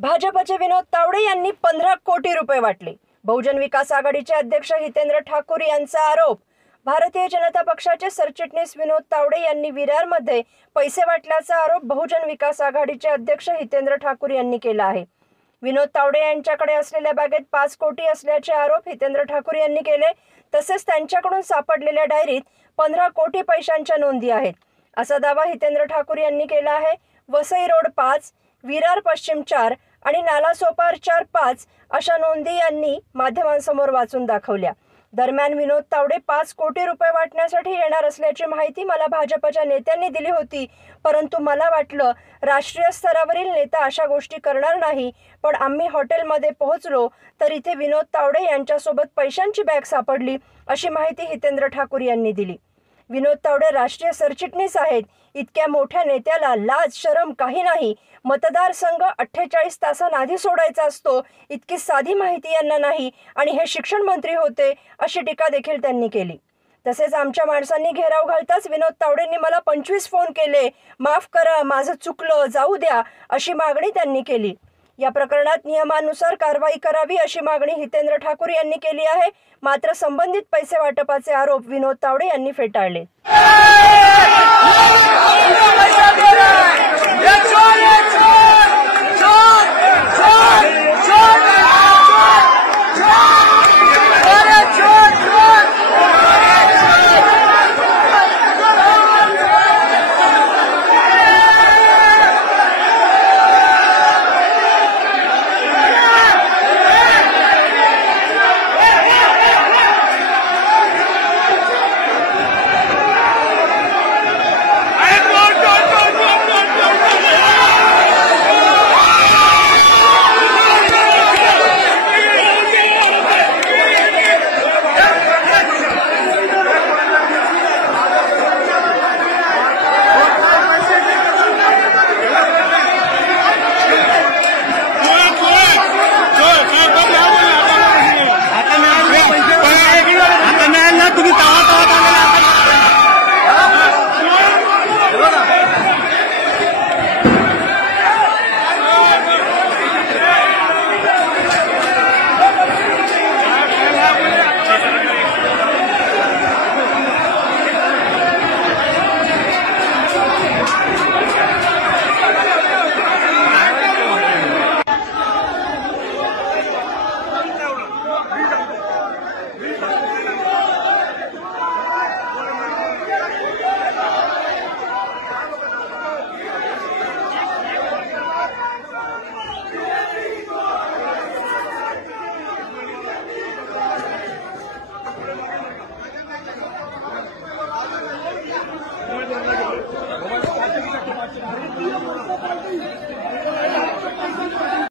भाजपचे विनोद तावडे यांनी 15 कोटी रुपये वाटले। बहुजन विकास आघाडीचे अध्यक्ष हितेंद्र ठाकूर यांचा आरोप। भारतीय जनता पक्षाचे सरचिटणीस विनोद तावडे यांनी विरारमध्ये पैसे वाटल्याचा आरोप बहुजन विकास आघाडीचे अध्यक्ष हितेंद्र ठाकूर यांनी केला आहे। विनोद तावडे यांच्याकडे असलेल्या बॅगेत 5 कोटी असल्याचे आरोप हितेंद्र ठाकूर यांनी केले। तसेच त्यांच्याकडून सापडलेल्या डायरीत 15 कोटी पैशांच्या नोंदी आहेत असा दावा हितेंद्र ठाकूर यांनी केला आहे। वसई रोड 5, विरार पश्चिम 4 आणि नालासोपार 4-5 अशा नोंदी यांनी माध्यमांसमोर वाचून दाखवल्या। दरम्यान विनोद तावडे 5 कोटी रुपये वाटण्यासाठी येणार असल्याची माहिती मला भाजपच्या नेत्यांनी दिली होती, परंतु मला वाटलं राष्ट्रीय स्तरावरील नेता अशा गोष्टी करणार नाही। पण आम्ही हॉटेलमध्ये पोहोचलो तर इथे विनोद तावडे यांच्यासोबत पैशांची बॅग सापडली अशी माहिती हितेंद्र ठाकूर यांनी दिली। विनोद तावडे राष्ट्रीय सरचिटणीस आहेत। इतक्या मोठ्या नेत्याला लाज शरम काही नाही। मतदारसंघ 48 तासांआधी सोडायचा असतो, इतकी साधी माहिती यांना नाही आणि हे शिक्षण मंत्री होते अशी टीका देखील त्यांनी केली। तसेच आमच्या माणसांनी घेराव घालताच विनोद तावडेंनी मला 25 फोन केले, माफ करा, माझं चुकलं, जाऊ द्या अशी मागणी त्यांनी केली। या प्रकरणात नियमानुसार कारवाई करावी अशी मागणी हितेंद्र ठाकूर यांनी केली आहे। मात्र संबंधित पैसे वाटपाचे आरोप विनोद तावडे यांनी फेटाळले। Let's go!